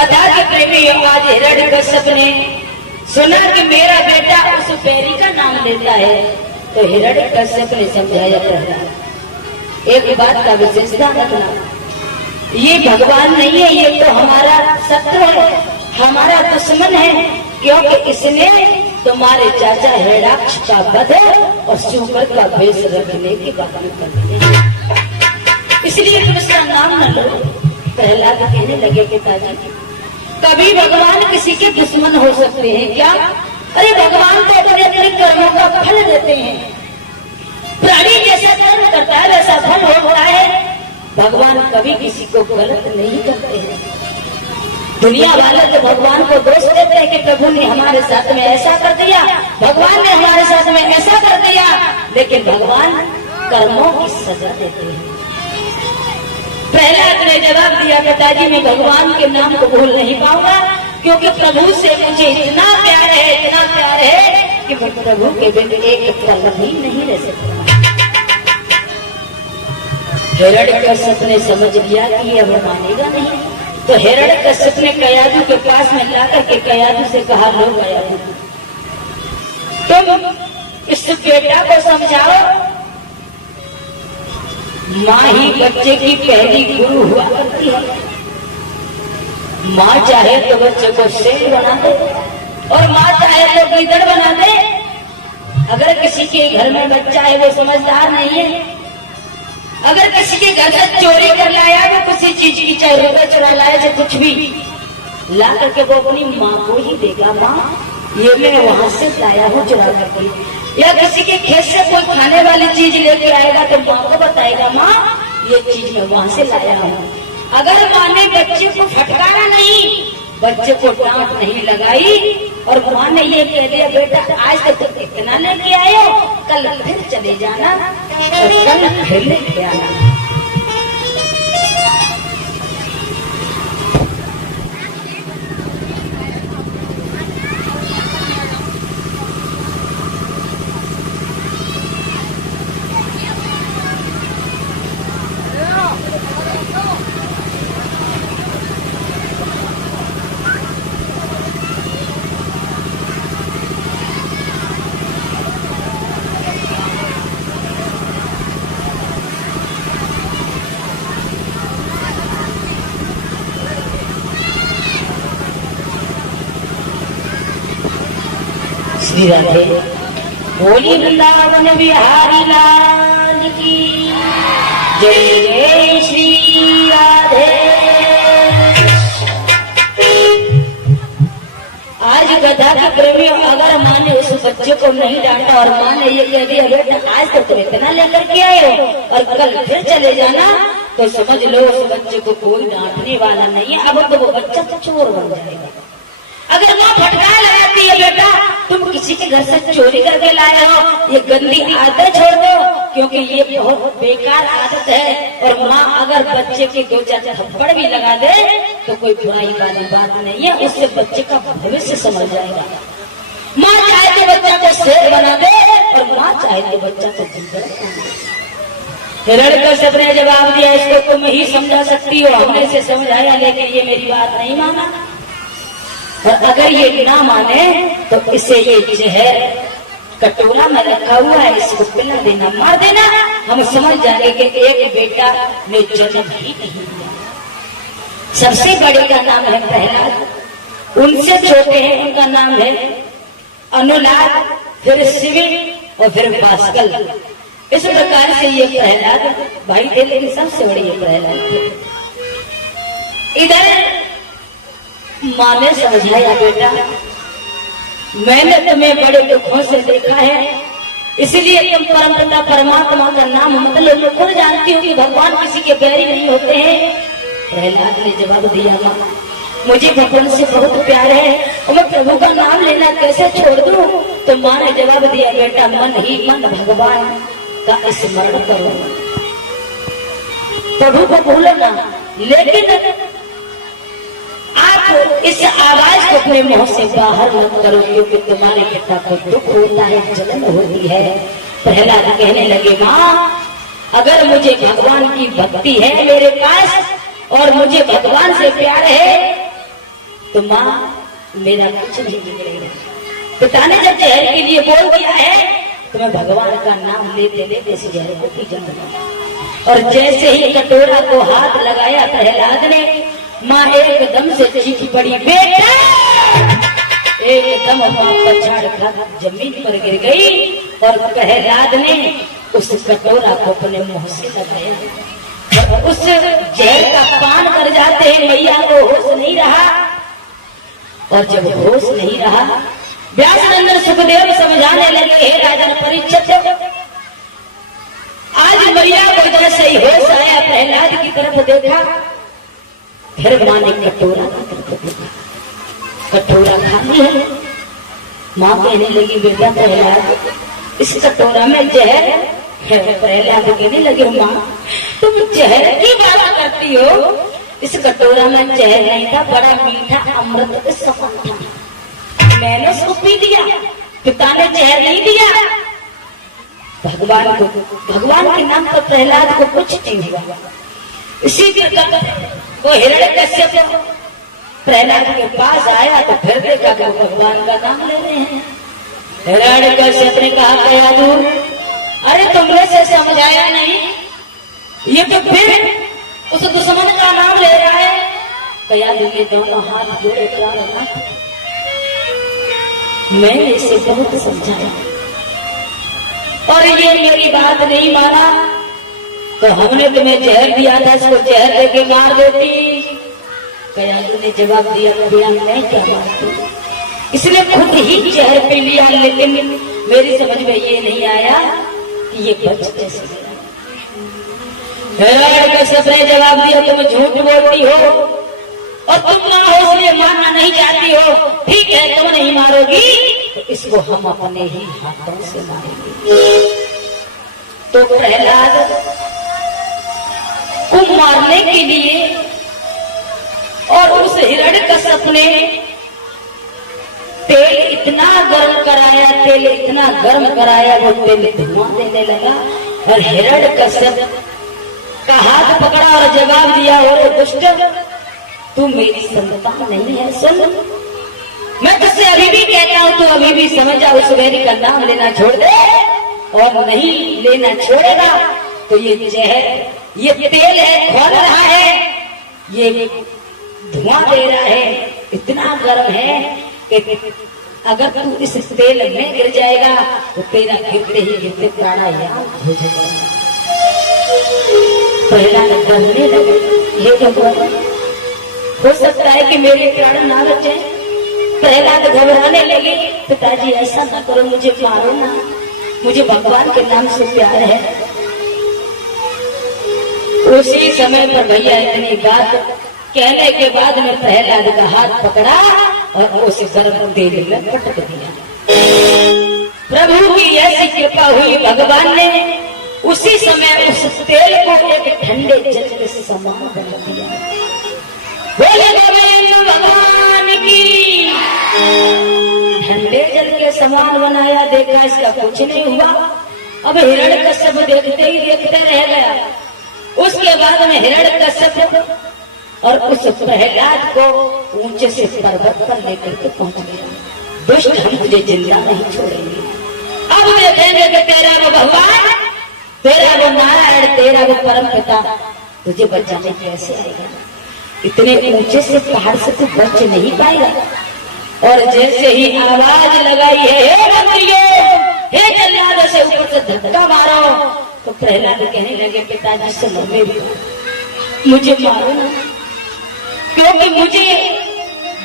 गधा के प्रेमी आज हिरण्यकश्यप ने सुना कि मेरा बेटा उस बैरी का नाम लेता है, तो हिरण्यकश्यप ने समझाया प्रहलाद एक बात का विशेषता रखना, ये भगवान नहीं है, ये तो हमारा शत्रु है, हमारा दुश्मन है, क्योंकि इसने तुम्हारे चाचा हिरण्याक्ष का वध और शुक्र का भेष रखने की बात कर दी, इसलिए तुम इसका नाम न लो। प्रहलाद कहने लगे पिताजी, कभी भगवान किसी के दुश्मन हो सकते हैं क्या? अरे भगवान तो अपने अपने कर्मों का फल देते हैं, प्राणी जैसा कर्म करता है वैसा फल होता है। भगवान कभी किसी को गलत नहीं करते हैं। दुनिया वाले तो भगवान को दोष देते हैं कि प्रभु ने हमारे साथ में ऐसा कर दिया, भगवान ने हमारे साथ में ऐसा कर दिया, लेकिन भगवान कर्मों की सजा देते हैं। प्रहलाद ने जवाब दिया, पिताजी मैं भगवान के नाम को भूल नहीं पाऊंगा, क्योंकि प्रभु से मुझे इतना प्यार है, इतना प्यार है कि मैं प्रभु के बिन एक पल भी नहीं रह सकता। हिरण्यकश्यप ने समझ लिया कि ये अब मानेगा नहीं, तो हिरण्यकश्यप ने कयाधु के पास में लाकर के कयाधु से कहा, लो कयाधु तुम इस बेटा को समझाओ, माँ ही बच्चे की पहली गुरु हुआ करती है। माँ चाहे तो बच्चे को शेर बना दे और माँ चाहे तो गीदड़ बना दे। अगर किसी के घर में बच्चा है वो समझदार नहीं है, अगर किसी के घर से चोरी कर लाया, वो किसी चीज की चाहे रुपये चुरा लाया, चाहे कुछ भी ला करके वो अपनी माँ को ही देगा, माँ ये मैं वहां से लाया हूँ चुरा करके। या किसी के खेत से कोई खाने वाली चीज लेके आएगा तो माँ को बताएगा, माँ ये चीज मैं वहां से लाया हूँ। अगर माँ ने बच्चे को फटकारा नहीं, बच्चे को डांट नहीं लगाई और माँ ने ये कह दिया, बेटा आज तक तो इतना लेके आए हो, कल फिर चले जाना और कल फिर लेके आना। श्री राधे बोली वृंदावन बिहारी लाल की जय, जय श्री राधे। आज गधा के प्रेमी अगर माँ ने उस बच्चे को नहीं डांटा और माँ ने ये कह दिया, बेटा आज तक तुम इतना लेकर के आए हो और कल फिर चले जाना, तो समझ लो उस बच्चे को कोई डांटने वाला नहीं है, अब तो वो बच्चा तो चोर बन जाएगा। अगर माँ फटकार लगाती है, बेटा तुम किसी के घर से चोरी करके लाए हो, ये गंदी आदत छोड़ दो, क्योंकि ये बहुत बेकार आदत है। और माँ अगर बच्चे के दो चार थप्पड़ भी लगा दे तो कोई बुराई वाली बात नहीं है, उससे बच्चे का भविष्य समझ जाएगा। माँ चाहे तो बच्चा को शेर बना दे और माँ चाहे तो बच्चा को गीदड़ बना दे। हिरण्यकश्यप ने जवाब दिया, इसको तुम ही समझा सकती हो, हमने इसे समझाया लेकिन ये मेरी बात नहीं माना, और अगर ये ना माने तो इसे ये जहर कटोरा में रखा हुआ है, इसको पिला देना, मार देना, हम समझ जाएंगे कि एक बेटा ने जन्म ही नहीं दिया। सबसे बड़े का नाम है प्रहलाद, उनसे छोटे हैं उनका नाम है अनुलाद, फिर शिविर और फिर भास्कर। इस प्रकार से ये प्रहलाद भाई थे, लेकिन सबसे बड़े ये प्रहलाद थे। इधर माँ ने समझाया, बेटा मैंने तुम्हें बड़े दुखों से देखा है, इसलिए तुम परमपिता परमात्मा का नाम मतलब मैं खुद जानती हूँ कि भगवान किसी के बैरी नहीं होते हैं। प्रहलाद ने जवाब दिया, माँ मुझे भगवान से बहुत प्यार है और मैं प्रभु का नाम लेना कैसे छोड़ दूं? तो माँ ने जवाब दिया, बेटा मन ही मन भगवान का स्मरण करो, प्रभु को भूलो ना, लेकिन आप इस आवाज को अपने मुंह से बाहर मत करो, क्योंकि तुम्हारे पिता को दुख होता है, जलन होती है। प्रहलाद कहने लगे, माँ अगर मुझे भगवान की भक्ति है मेरे पास और मुझे भगवान से प्यार है, तो माँ मेरा कुछ नहीं बिगड़ेगा। पिता ने जब जहर के लिए बोल दिया है तो मैं भगवान का नाम लेते लेते इस जहर को पी जाऊंगा। और जैसे ही कटोरा को हाथ लगाया प्रहलाद ने, माँ एकदम से चीख पड़ी, बेटा! एकदम माँ पछाड़ खा जमीन पर गिर गई और प्रहलाद ने उस कटोरा को अपने मुंह से लगाया और उस जहर का पान कर जाते हैं मैया को होश नहीं रहा। और जब होश नहीं रहा, व्यासनंदन सुखदेव समझाने लगे, हे राजन परीक्षित, आज मैया को जैसे ही होश आया प्रहलाद की तरफ देखा, फिर माँ ने कटोरा की तरफ देखा, कटोरा खाली है। माँ कहने लगी, बेटा प्रहलाद, इस कटोरा में जहर है। प्रहलाद कहने लगे, माँ तुम जहर की बात करती हो, इस कटोरा में जहर नहीं था, बड़ा मीठा अमृत के समान था, मैंने उसको पी दिया, पिता ने जहर नहीं दिया। भगवान के नाम पर प्रहलाद को कुछ नहीं हुआ। इसी प्रकार वो हिरण्यकश्यप प्रहलाद के पास आया तो फिर देखा कि भगवान का नाम ले रहे हैं। हिरण्यकश्यप ने कहा, गया दूर, अरे तुमने से समझाया नहीं, ये तो फिर उस दुश्मन का नाम ले रहा है। कया ये दोनों हाथ जोड़े प्राणनाथ, मैंने इसे बहुत समझाया और ये मेरी बात नहीं माना तो हमने तुम्हें जहर दिया था, इसको जहर देके मार देती। कयालू ने जवाब दिया, भैया मैं क्या मारती, इसने खुद ही जहर पी लिया, लेकिन मेरी समझ में ये नहीं आया कि ये बच कैसे गया। हिरण्यकश्यप ने जवाब दिया, तुम झूठ बोलती हो और तुम ना हो इसलिए मारना नहीं चाहती हो। ठीक है, तुम नहीं मारोगी तो इसको हम अपने ही हाथों से मारेंगे। तो प्रहलाद को मारने के लिए और उस हिरण्यकश्यप ने तेल इतना गर्म कराया, तेल इतना गर्म कराया, वो तेल धुआं देने लगा और हिरण्यकश्यप का हाथ पकड़ा और जवाब दिया, और दुष्ट, तू मेरी संतान नहीं है। सुन, मैं तुझसे अभी भी कहता हूँ, तू अभी भी समझ जा, उस वैरी का नाम लेना छोड़ दे, और नहीं लेना छोड़ेगा तो ये जहर, ये तेल है, खोल रहा है, ये धुआं दे रहा है, इतना गर्म है कि अगर तू इस तेल में गिर जाएगा तो तेरा गिरते ही गिरते प्राणायाम हो जाएगा। पहला डरने लगे, हे भगवान, हो सकता है कि मेरे प्राण ना बचे। प्रहलाद घबराने लगे, पिताजी ऐसा ना करो, मुझे मारो ना, मुझे भगवान के नाम से प्यार है। उसी समय पर भैया इतनी बात कहने के बाद में प्रहलाद का हाथ पकड़ा और उसे गर्म तेल में पटक दिया। प्रभु की ऐसी कृपा हुई, भगवान ने उसी समय उस तेल को एक ठंडे जल के समान बना दिया। बोले गोविंद भगवान की। ठंडे जल के समान बनाया, देखा इसका कुछ नहीं हुआ। अब हिरण्यकश्यप देखते ही देखते रह गया। उसके बाद में हिरण्यकश्यप और उस प्रहलाद को ऊंचे से पर्वत पर लेकर के पहुंच गया। दुष्ट, हम तुझे जिंदा नहीं छोड़ेंगे, अब देखेंगे कि तेरा वो भगवान, तेरा वो नारायण, तेरा वो परम पिता तुझे बचाने कैसे आएगा। इतने ऊंचे से पहाड़ से तू बच नहीं पाएगा। और जैसे ही आवाज लगाई है, हे मंत्रियों, हे जल्लादों, से ऊपर से धक्का मारो, तो प्रहलाद कहने लगे, पिताजी से मम्मी भी मुझे मारो ना, क्योंकि मुझे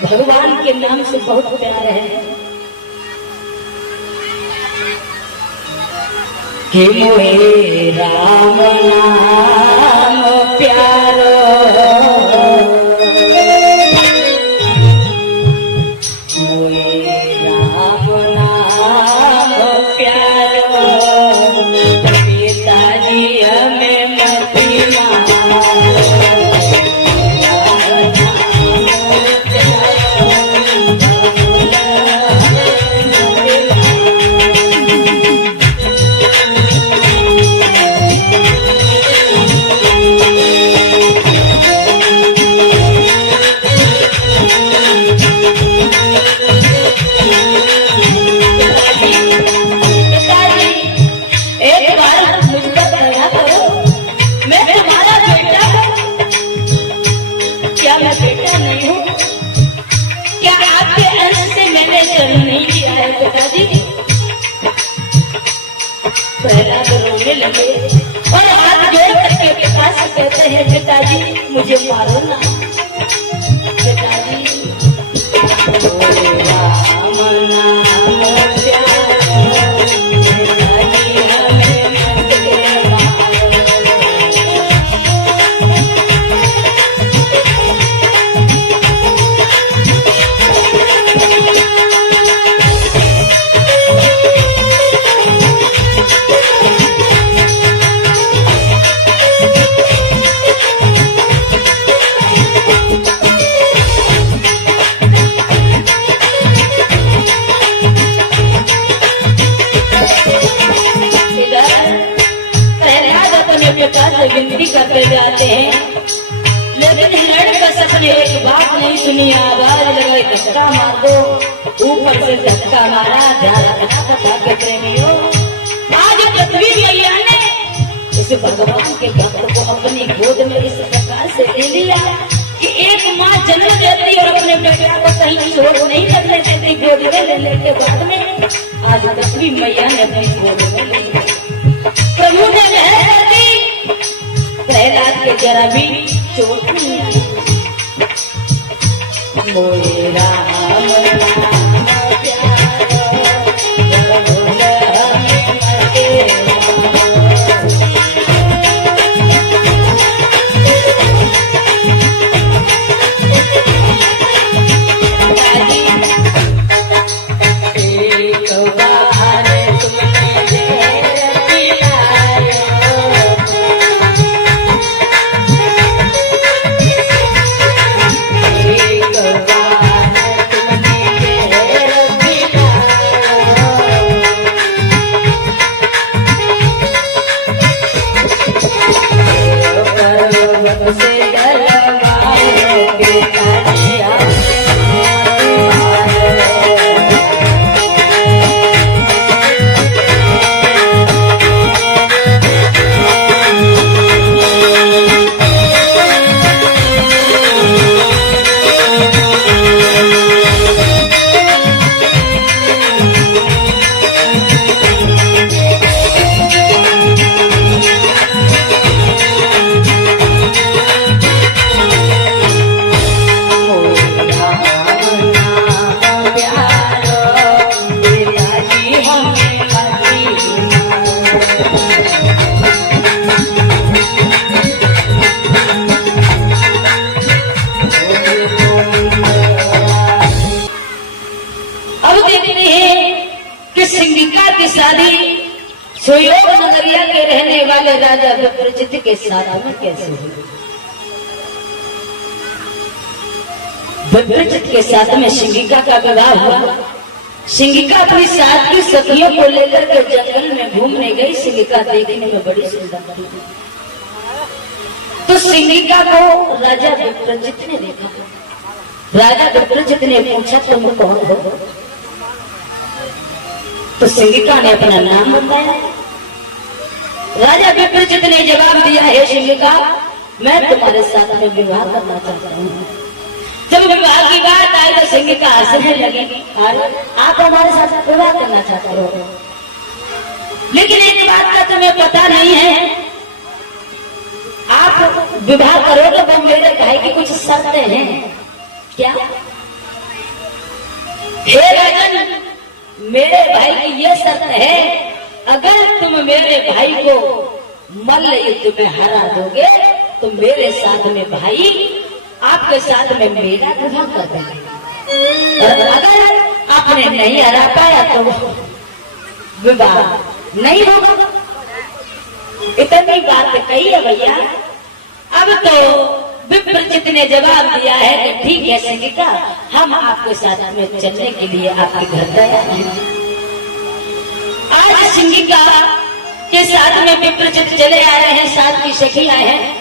भगवान के नाम से बहुत प्यार है। कि मोहे राम नाम प्यारो, बेटा नहीं हूँ? क्या आपके अंश से मैंने जन्म नहीं लिया है पिताजी? प्रहलाद रोने लगे और हाथ जोड़ करके पिता से कहते हैं पिताजी मुझे मारो ना। पिताजी विनती करते जाते हैं, लेकिन लड़का सपने एक बात नहीं सुनी। आवाज लगाई धक्का मार दो, ऊपर से धक्का मारा। ध्यान रखना कथा के प्रेमियों, आज पृथ्वी मैया ने इस भगवान के भक्त को अपनी गोद में इस प्रकार से ले लिया कि एक माँ जन्म देती और अपने बेटा को कहीं छोड़ नहीं करने देती, गोद में लेने के बाद में आज पृथ्वी मैया ने अपनी गोद में ले लिया। प्रभु ने मेहर कर दी, प्रहलाद के जरा भी चोट नहीं आई। मोरे राम नाम प्यारा, सुयोग नगरिया के रहने वाले राजा विप्रजित के साथ में कैसे हुई? विप्रजित के साथ में सिंगिका का विवाह हुआ। सिंगिका अपनी साथ की सखियों को लेकर के जंगल में घूमने गई। सिंगिका देखने में बड़ी सुंदर थी, तो सिंगिका को राजा विप्रजित ने देखा। राजा विप्रजित ने पूछा तुम कौन हो? तो सिंगिका ने अपना नाम बताया। राजा विप्रजित ने जवाब दिया, हे सिंगिका, मैं तुम्हारे साथ में विवाह करना चाहता हूँ। जब विवाह की बात आई तो सिंगिका हंसने लगी, आप हमारे साथ विवाह करना चाहते हो, लेकिन एक बात का तुम्हें पता नहीं है, आप विवाह करोगे तो मेरे भाई की कुछ शर्तें हैं। क्या? हे राजन, मेरे भाई की ये शर्त है, अगर तुम मेरे भाई को मल्ल युद्ध में हरा दोगे तो मेरे साथ में भाई आपके साथ में मेरा विवाह कर देंगे, और अगर आपने नहीं हरा पाया तो विवाह नहीं होगा। इतनी बात कही है भैया। अब तो विप्रजित ने जवाब दिया है कि ठीक है सिंगिका, हम आपके साथ में चलने के लिए आपके घर तैयार हैं। आज सिंगिका के साथ में विप्रजित चले आ रहे हैं, साथ की सखी आए हैं।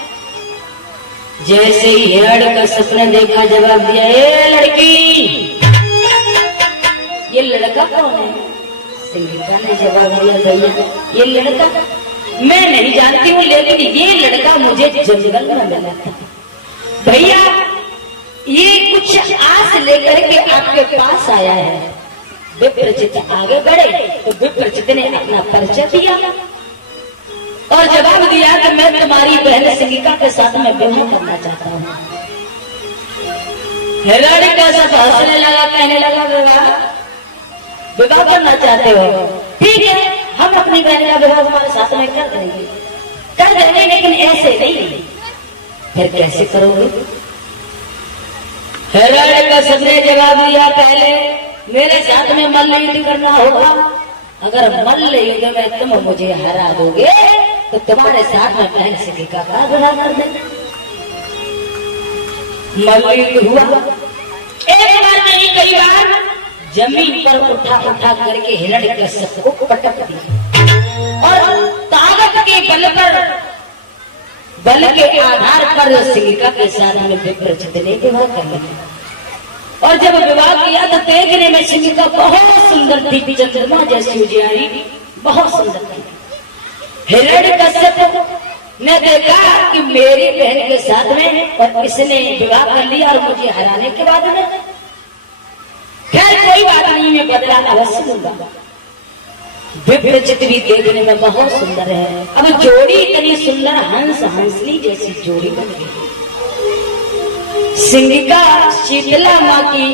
जैसे ही हिरण का सपना देखा, जवाब दिया, ए लड़की, ये लड़का कौन है? सिंगिका ने जवाब दिया, भैया ये लड़का मैं नहीं जानती हूँ, लेकिन ये लड़का मुझे जंगल में मिला था। भैया ये कुछ आस लेकर के आपके पास आया है। विप्रचित आगे बढ़े तो विप्रचित ने अपना परिचय दिया और जवाब दिया कि मैं तुम्हारी बहन सिंगिका के साथ में विवाह करना चाहता हूँ। हिरण्य सब हंसने लगा, कहने लगा विवाह करना चाहते हो, ठीक है, हम अपनी बहन का विवाह तुम्हारे साथ में कर देंगे, लेकिन ऐसे नहीं। फिर कैसे करोगे? हिरण्यकश्यप ने जवाब दिया, पहले मेरे साथ में मल्ल युद्ध करना होगा। अगर मल्ल युद्ध में तुम मुझे हरा दोगे तो तुम्हारे साथ में बहन सिंगिका का विवाह कर देंगे। मल्ल युद्ध हुआ, एक बार नहीं कई बार जमीन पर उठा करके हिरण्यकश्यप को पटक दिया और ताकत के बल के आधार पर सिंगिका के साथ में विप्रचित ने विवाह कर लिया। और जब विवाह किया तो देखने में सिंगिका बहुत सुंदर थी, चंद्रमा जैसी उजियारी, बहुत सुंदर थी। हिरण्यकश्यप ने देखा कि मेरी बहन के साथ में और इसने विवाह कर लिया और मुझे हराने के बाद में, खैर कोई बात नहीं, मैं बदला अवश्य लूंगा। विप्रचित भी देखने में बहुत सुंदर है। अब जोड़ी इतनी सुंदर, हंस हंसली जैसी जोड़ी बन गई। सिंगिका शीतला माँ की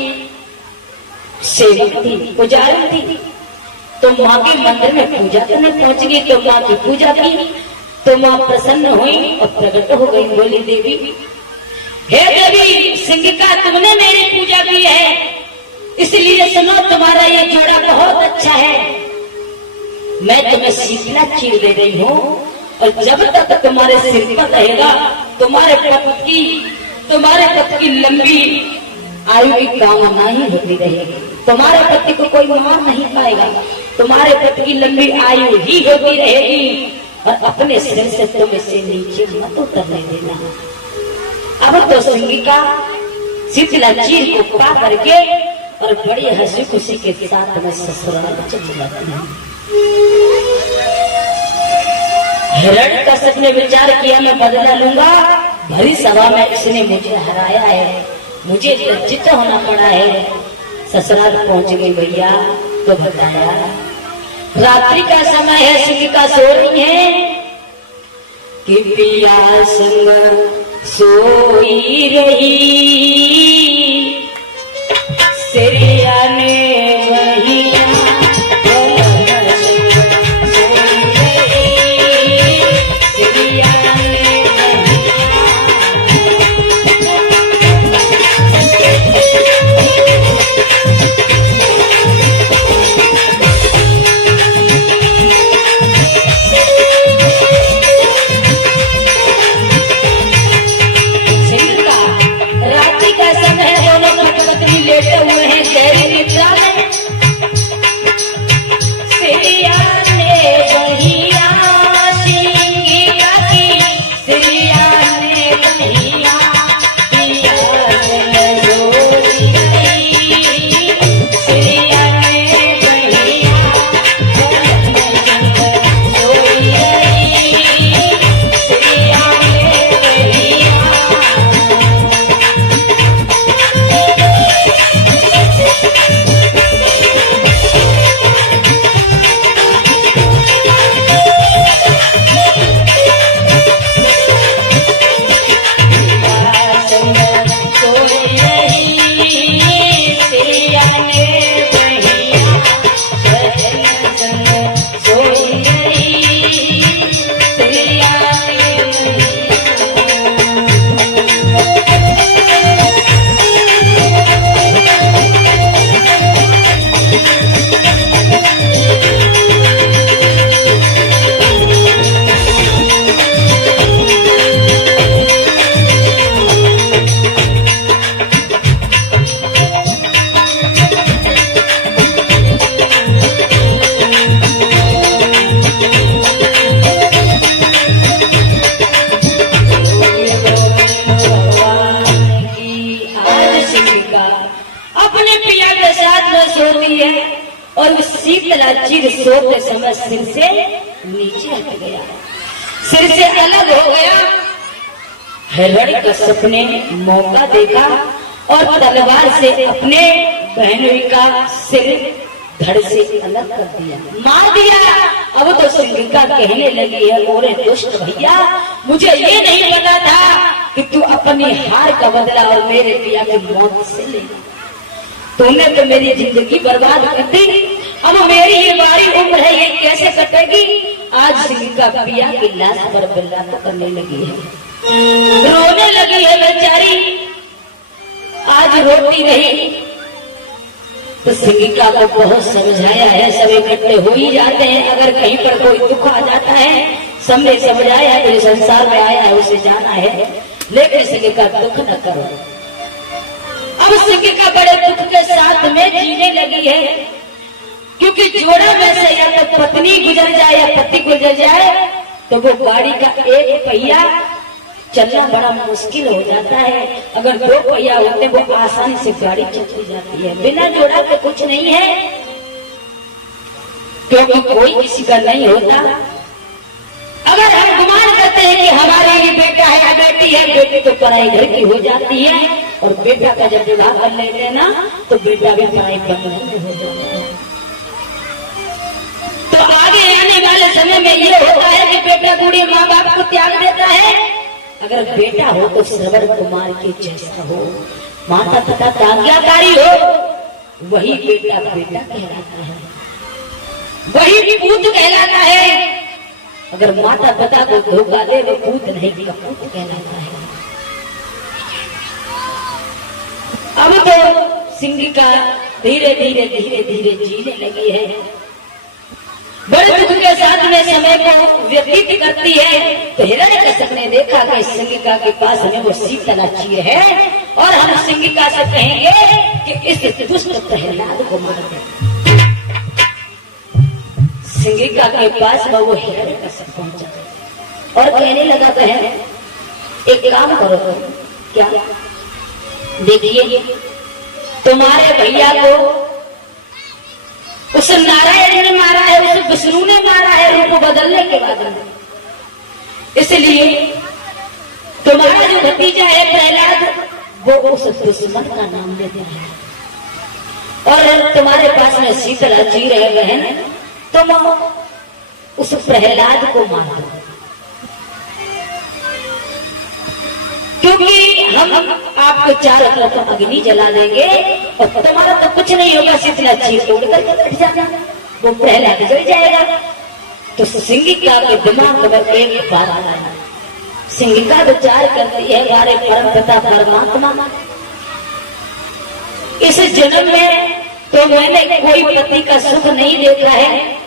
सेवक थी, पुजारी थी, तो माँ के मंदिर में पूजा करने पहुंच गई। तो माँ की पूजा की तो माँ प्रसन्न हुई और प्रकट हो गई, बोली देवी, हे देवी सिंगिका, तुमने मेरी पूजा की है, इसलिए सुनो, तुम्हारा ये जोड़ा बहुत अच्छा है। मैं तुम्हें शीतला चीर दे रही हूँ और जब तक तुम्हारे सिर पर रहेगा तुम्हारे पति की लंबी आयु की कामना ही होती रहेगी। तुम्हारे पति को कोई मार नहीं पाएगा, तुम्हारे पति की लंबी आयु ही होती रहेगी और अपने सिर से तुम इसे नीचे मत उतरने देना। अब तो सिंगिका शीतला चीर को पा करके और बड़ी हंसी खुशी के साथ में ससुराल चली जाती है। हिरण्यकश्यप ने विचार किया, मैं बदला लूंगा, भरी सभा में इसने मुझे हराया है, मुझे लज्जित होना पड़ा है। ससुराल पहुंच गई भैया तो बताया, रात्रि का समय है, सिंगिका सो रही है कि पिया संग सोई रही, सिरिया ने वही चीर सोते समय सिर से नीचे हट गया, सिर से अलग हो गया। हिरण्यकश्यप ने मौका देखा और तलवार से अपने बहनोई का सिर धड़ से अलग कर दिया, मार दिया। अब तो सिंगिका कहने लगी है, ओरे दुष्ट भैया, मुझे ये नहीं पता था कि तू अपनी हार का बदला और मेरे पिया की मौत से ले। तूने तो मेरी जिंदगी बर्बाद कर दी। अब मेरी ये बारी उम्र है, ये कैसे कटेगी। आज सिंगिका पिया की लाश पर बिल्ला करने लगी है, रोने लगी है बेचारी। आज रोती नहीं तो सिंगिका को बहुत समझाया है, सब इकट्ठे हो ही जाते हैं। अगर कहीं पर कोई दुख आ जाता है, सबने समझाया है, तो संसार में आया है उसे जाना है, लेकिन सिंगिका दुख न करो। अब सिंगिका बड़े दुख के साथ में जीने लगी है, क्योंकि जोड़ा में से या तो पत्नी गुजर जाए या पति गुजर जाए तो वो गाड़ी का एक पहिया चलना बड़ा मुश्किल हो जाता है। अगर दो पहिया होते वो आसानी से गाड़ी चलती जाती है। बिना जोड़ा के कुछ नहीं है, क्योंकि कोई किसी का नहीं होता। अगर हम गुमान करते हैं कि हमारा ये बेटा है या बेटी है, बेटी तो पराई घर की हो जाती है, और बेटा का जब विवाह कर लेते हैं ना तो बेटा भी पराई घर में हो जाता है। तो आगे आने वाले समय में ये होता है कि बेटा बूढ़े माँ बाप को त्याग देता है। अगर बेटा हो तो श्रवण कुमार के जैसा हो, माता पिता का आज्ञाकारी हो, वही बेटा बेटा कहलाता है, वही पूत कहलाता है। अगर माता पिता को धोखा दे वो पूत नहीं, कपूत कहलाता है। अब तो सिंगिका धीरे धीरे धीरे धीरे जीने लगी है, बड़े दुख के साथ में समय को व्यतीत करती है। तो हिरण्यकश्यप ने देखा कि सिंगिका के पास में वो शीतला चीर है, और हम सिंगिका से कहेंगे कि इस दुष्ट प्रहलाद को मार दे। सिंगिका के पास में वो हिरण्यकश्यप पहुंचा और कहने लगा, बहन एक काम करो। क्या? देखिए, तुम्हारे भैया को उस नारायण ने मारा है, उस विष्णु ने मारा है रूप बदलने के बाद। इसलिए तुम्हारा जो भतीजा है प्रहलाद, वो उस दुश्मन का नाम लेता है, और तुम्हारे पास में शीतला चीर है बहन, तुम उस प्रहलाद को मार दो, क्योंकि हम आपको चारों तरफ अग्नि जला देंगे और तुम्हारा तो कुछ नहीं होगा। शीतला चीर तोड़ करके बैठ जाना, वो प्रहलाद जल जाएगा। तो सिंगिका के दिमाग में एक बात आया। सिंगिका विचार करती है, हमारे परम पिता परमात्मा, इस जन्म में तो मैंने कोई पति का सुख नहीं देखा है,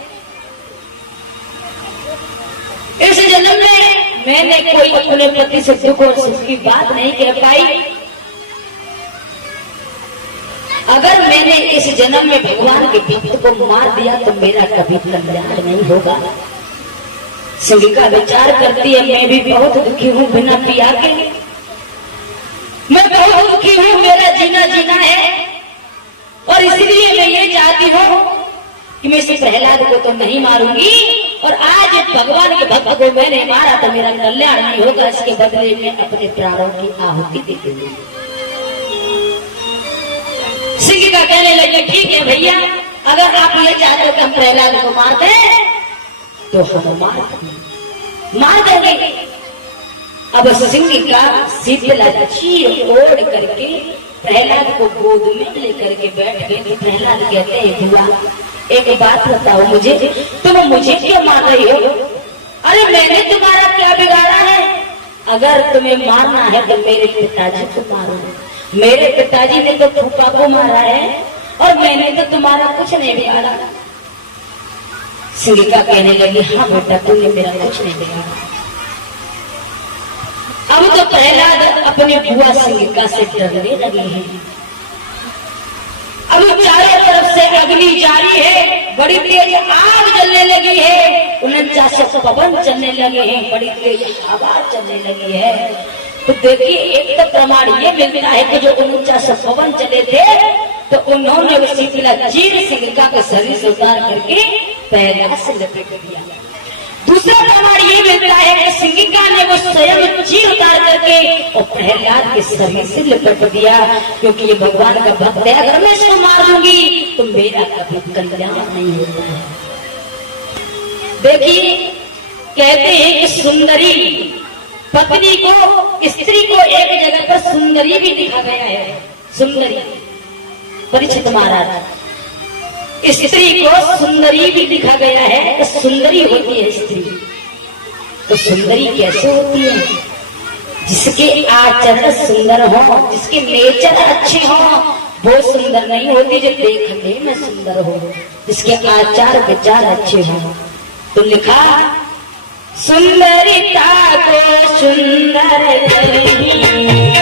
इस जन्म में मैंने कोई अपने पति से दुख और सुख की बात नहीं कह पाई। अगर मैंने इस जन्म में भगवान के भक्त को मार दिया तो मेरा कभी कल्याण नहीं होगा। सिंगिका विचार करती है, मैं भी बहुत दुखी हूँ बिना पिया के, मैं बहुत दुखी हूँ, मेरा जीना जीना है, और इसलिए मैं ये चाहती हूँ कि मैं इस प्रहलाद को तो नहीं मारूंगी, और आज भगवान के भक्त को मैंने मारा तो मेरा कल्याण नहीं होगा, इसके बदले में अपने प्राणों की आहुति दे दूंगी। सिंगिका कहने लगे, ठीक है भैया, अगर आप ये चाहते हो कि हम प्रहलाद को मार दें तो हम मार देंगे। अब सिंगिका शीतला चीर ओढ़ करके प्रहलाद को गोद में लेकर के बैठ गए। तो प्रहलाद कहते हैं, बुआ एक बात बताओ मुझे, तुम मुझे क्यों मार रही हो? अरे मैंने तुम्हारा क्या बिगाड़ा है? अगर तुम्हें मारना है तो मेरे पिताजी को मारो। मेरे पिताजी ने तो फूफा को मारा है, और मैंने तो तुम्हारा कुछ नहीं बिगाड़ा। सिंगिका कहने लगी, हाँ बेटा, तुमने मेरा कुछ नहीं बिगाड़ा। अब तो प्रहलाद अपनी बुआ सिंगिका से डरने लगे हैं। अब चारों तरफ से अग्नि जारी है, बड़ी तेज आग जलने लगी है, 49 पवन चलने लगे हैं, बड़ी तेज हवा चलने लगी है। तो देखिए, एक तो प्रमाण ये मिलता है कि जो 49 पवन चले थे तो उन्होंने शीतला चीर सिंगिका के शरीर से उतार करके प्रहलाद से लपेट दिया। दूसरा प्रमाण ये मिलता है कि सिंगिका ने वो स्वयं चीर उतार करके और प्रहलाद के शरीर से लिपट दिया, क्योंकि ये भगवान का भक्त है, अगर मैं इसको मार दूंगी तो मेरा कभी कल्याण नहीं होता है। देखिए, कहते हैं कि सुंदरी पत्नी को, स्त्री को एक जगह पर सुंदरी भी दिखा गया है। सुंदरी, परीक्षित महाराज, स्त्री को सुंदरी भी दिखा गया है। तो सुंदरी होती है स्त्री, तो सुंदरी कैसे होती है? जिसके आचरण सुंदर हो, जिसके नेचर अच्छे हो, वो सुंदर नहीं होती जो देखने में सुंदर हो, जिसके आचार विचार अच्छे हो। तो लिखा, सुंदरिता को सुंदर करही,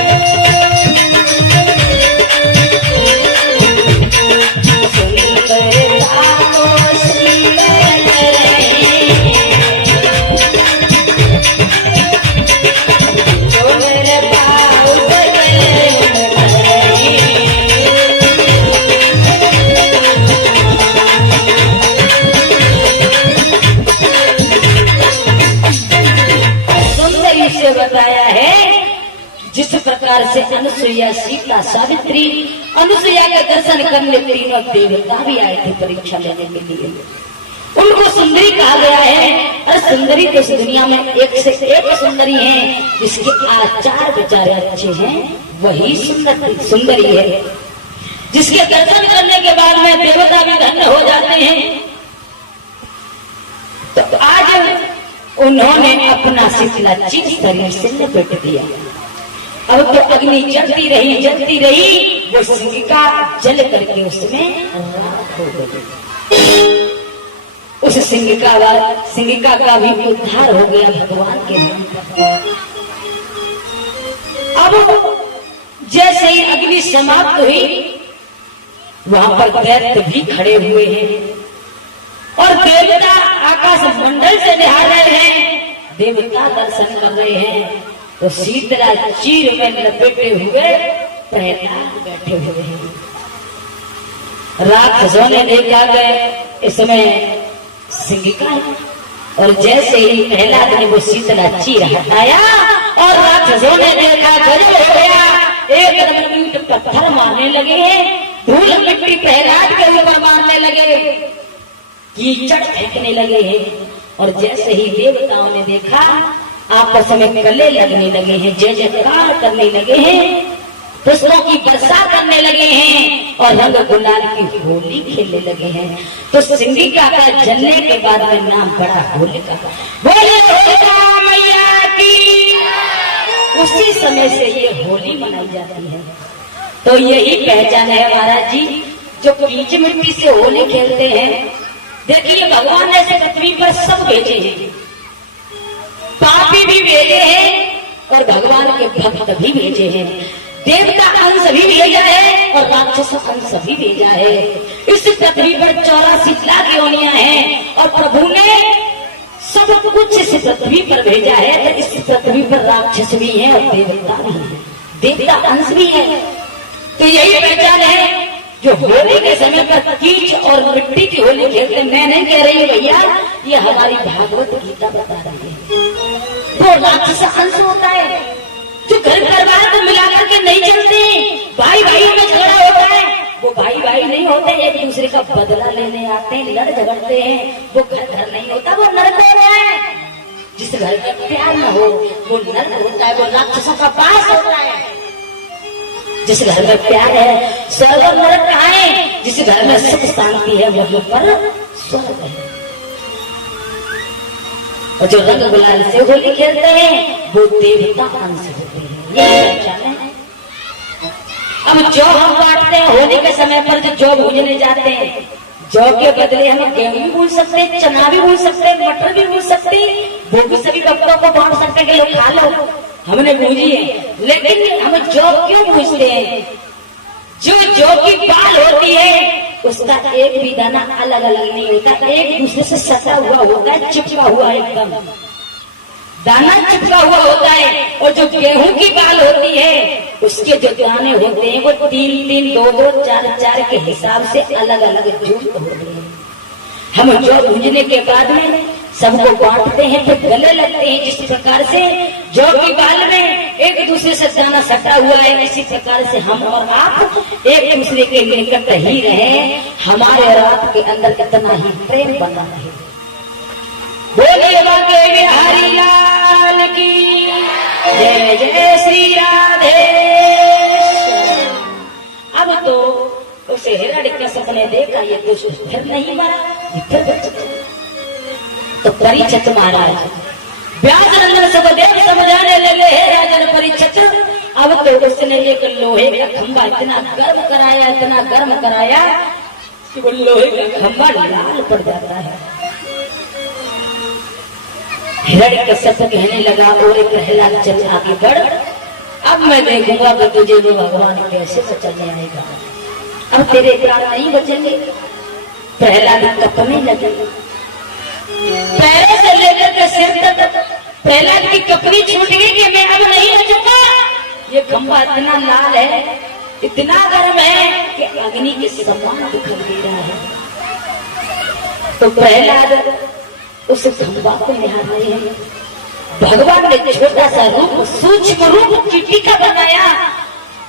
बताया है जिस प्रकार से अनुसुईया, सीता, सावित्री, अनुसुईया के दर्शन करने तीनों देवता भी आए थे परीक्षा लेने के लिए, उनको सुंदरी कहा गया है। और सुंदरी तो इस दुनिया में एक से एक सुंदरी है, जिसके आचार विचार अच्छे हैं वही सुंदरी है, जिसके दर्शन करने के बाद में देवता भी धन्य हो जाते हैं। तो आज उन्होंने अपना शीतला चीर शरीर से लपेट दिया। अब तो अग्नि जलती रही, वो सिंगिका जल करके उसमें राख हो गई। उस सिंगिका का भी उद्धार हो गया भगवान के नाम पर। अब जैसे ही अग्नि समाप्त हुई, वहां पर दैत्य भी खड़े हुए हैं और देवता आकाश मंडल से निहार रहे हैं, देवता दर्शन कर रहे हैं। तो शीतला चीर में लपेटे हुए प्रहलाद बैठे हुए हैं। राक्षसों ने देखा गए इसमें सिंगिका है, और जैसे ही प्रहलाद ने वो शीतला चीर हटाया और राक्षसों ने देखा गजब हो गया, एकदम ईंट पत्थर मारने लगे हैं, धूल मिट्टी प्रहलाद के ऊपर मारने लगे, कीचड़ फेंकने लगे हैं। और जैसे ही देवताओं ने देखा, आपस में गले लगने लगे हैं, जय जयकार करने लगे हैं, पुष्पों की वर्षा करने लगे हैं और रंग गुलाल की होली खेलने लगे हैं। तो सिंगिका का जलने के बाद में नाम पड़ा होलिका। बोले होलिका मैया की। उसी समय से ये होली मनाई जाती है। तो यही पहचान है महाराज जी, जो कीच मिट्टी से होली खेलते हैं। देखिए, भगवान ने ऐसे पृथ्वी पर सब भेजे हैं, पापी भी भेजे हैं और भगवान के भक्त भी भेजे हैं, देवता अंश भी भेजा है और राक्षस अंश भी भेजा है। इस पृथ्वी पर 84 लाख योनियां हैं और प्रभु ने सब कुछ इस पृथ्वी पर भेजा है। तो इस पृथ्वी पर राक्षस भी हैं और देवता भी हैं, देवता अंश भी है। तो यही पहचान है जो होली के समय पर कीच और मिट्टी की होली खेलते। मैं नहीं कह रही भैया, ये हमारी भागवत गीता बता रही है। वो राक्षस अंश होता है जो घर परिवार को मिलाकर के नहीं चलते, भाई भाई में झगड़ा होता है, वो भाई भाई नहीं होते, एक दूसरे का बदला लेने आते हैं, लड़ झगड़ते हैं। वो घर नहीं होता, वो नरक होता है। जिस घर में प्यार न हो वो नरक होता है, वो राक्षसों का पास होता है। जिस घर में प्यार है, स्वर्ग और नरक कहाँ है? जिस घर में सुख शांति है वहीं पर स्वर्ग है। और जो रंग गुलाल से होली खेलते हैं वो देवता अंश होते हैं। ये पहचान है। अब जौ हम बांटते हैं होली के समय पर, जो जौ भूजने जाते हैं, जौ के बदले हम गेहूं भी भूज सकते हैं, चना भी भूज सकते हैं, मटर भी भूज सकते हैं, वो भी सभी भक्तों को बांट सकते हैं कि लोग खा लो, हमने भूजी है। लेकिन हम जौ क्यों भूजते हैं? जो जौ की बाल होती है उसका एक भी दाना अलग अलग नहीं होता, एक दूसरे से सटा हुआ होता है, चिपका हुआ एकदम दाना चिपका हुआ होता है। और जो गेहूं की बाल होती है उसके जो दाने होते हैं वो 3-3, 2-2, 4-4 के हिसाब से अलग अलग जुट होते हैं। हम जौ भूजने के बाद में सबको बांटते हैं फिर गले लगते हैं। जिस प्रकार से जौ की बाल में एक दूसरे से दाना सटा हुआ है, इसी प्रकार से हम और आप एक दूसरे के निकट ही रहे, हमारे और आपके अंदर इतना ही प्रेम बना रहे। बोलिए बाके बिहारी लाल की जय, जय श्री राधे। अब तो उसे हिरण्यकश्यप ने देखा ये दुष्ट फिर नहीं मरा, फिर बच गया। तो परीक्षित महाराज व्यास नंदन सुखदेव समझाने लगे, हे राजन परीक्षित, अब तो उसने एक लोहे का खंभा इतना गर्म कराया, इतना गर्म कराया कि वो लोहे का खंभा लाल पड़ जाता है। हिरण्यकश्यप कहने लगा, और प्रहलाद चल आगे बढ़, अब मैं देखूंगा कि तुझे वो भगवान कैसे बचाने आएगा। अब तेरे प्राण नहीं बचेंगे। प्रहलाद कपने लगे, पैरों से लेकर के सिर तक प्रहलाद की कपड़ी छूट गई कि मैं अब नहीं बचूंगा। ये खंभा इतना लाल है, इतना गर्म है कि अग्नि के समान दिखाई दे रहा है। तो प्रहलाद उस खंभा को निहार रहे हैं। भगवान ने छोटा सा रूप, सूक्ष्म रूप चीटी का बनाया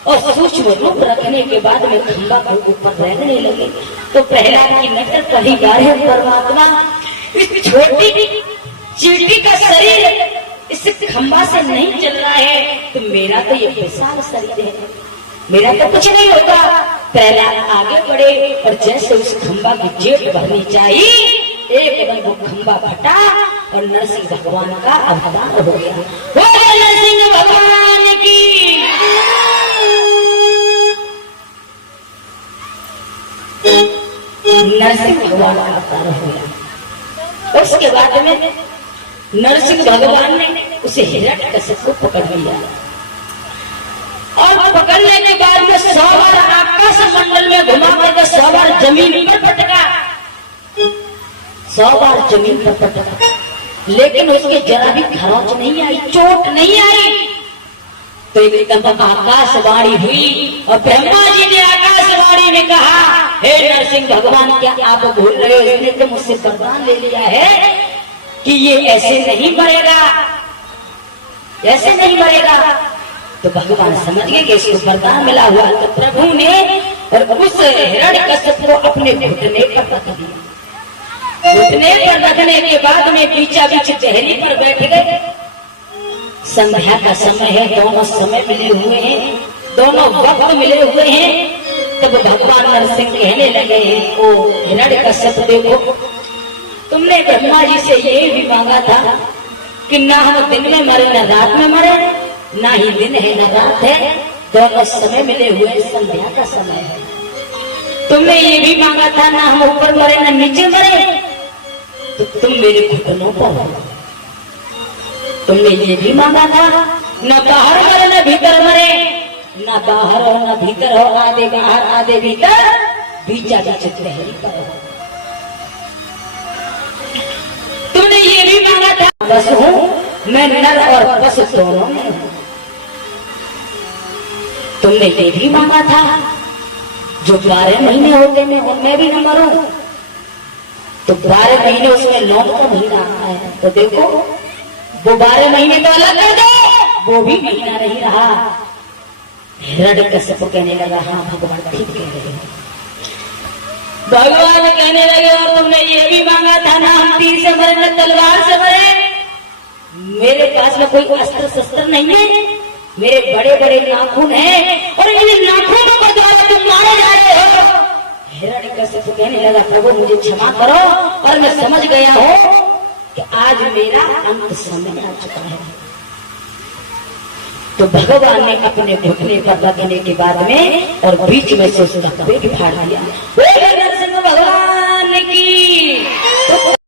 और सूक्ष्म रूप रखने के बाद में खंभा के ऊपर रहने लगे। तो प्रहलाद की नजर पड़ी, गाहे परमात्मा, इस छोटी चीटी का शरीर इस खंभा से नहीं चल रहा है, तो मेरा तो ये विशाल शरीर है, मेरा तो कुछ नहीं होगा। प्रहलाद आगे बढ़े और जैसे उस खंभा की जेट भरनी चाहिए, एकदम वो खंभा फटा और नरसिंह भगवान का अवतार हो गया। बोले नरसिंह भगवान की। नरसिंह भगवान का अवतार हो गया। उसके बाद में नरसिंह भगवान ने उसे हिरण्यकश्यप को पकड़ लिया और पकड़ने के बाद में 100 बार आकाश मंडल में घुमा करके 100 बार जमीन पर पटका, 100 बार जमीन पर पटका, लेकिन उसके जरा भी खरोंच नहीं आई, चोट नहीं आई। तो एकदम आकाशवाणी हुई और ब्रह्मा जी ने आकाशवाणी में कहा, हे नरसिंह भगवान, क्या आप भूल रहे हो, इसने तो मुझसे वरदान ले लिया है कि ये ऐसे नहीं मरेगा, ऐसे नहीं मरेगा। तो भगवान समझ गए कि इसको वरदान मिला हुआ। तो प्रभु ने और उस हिरण्यकश्यप को अपने घुटने पर रख दिया। घुटने पर रखने के बाद में बीचा बीच टहनी पर बैठ गए। संध्या का समय है, दोनों समय मिले हुए हैं, दोनों वक्त मिले हुए हैं। तब भगवान नरसिंह कहने लगे, ओ हिरण्यकश्यप, देखो तुमने ब्रह्मा जी से ये भी मांगा था कि ना हम दिन में मरे न रात में मरे, ना ही दिन है न रात है, दोनों समय मिले हुए, संध्या का समय है। तुमने ये भी मांगा था ना हम ऊपर मरे न नीचे मरे, तो तुम मेरे घुटनों पर हो। तुमने ये भी मांगा था न बाहर मरे न भीतर मरे, न बाहर हो न भीतर हो, आधे बाहर आधे भीतर, बीचा बीच टहनी पर हो। तुमने ये भी मांगा था, बस हूँ मैं नर और पशु दोनों में हूँ। तुमने ये भी मांगा था जो 12 महीने होते मैं उनमें भी न मरूं, तो 12 महीने उसमें 9 का महीना आता है, तो देखो वो 12 महीने तो अलग कर दो, वो भी महीना नहीं रहा। हिरण्यकश्यप कहने लगा, हाँ भगवान ठीक कह रहे हैं। भगवान कहने लगे, और तुमने ये भी मांगा था ना हम तीर से मरे न तलवार से मरे, मेरे पास में कोई अस्त्र शस्त्र नहीं है, मेरे बड़े बड़े नाखून हैं और इन नाखूनों के द्वारा तुम मारे जा रहे हो। हिरण्यकश्यप कहने लगा, प्रभु मुझे क्षमा करो और मैं समझ गया हूँ कि आज मेरा अंत समय आ चुका है। तो भगवान ने अपने घुटने पर रखने के बाद में और बीच में से उसका पेट फाड़ दिया। बोले नरसिंह भगवान की।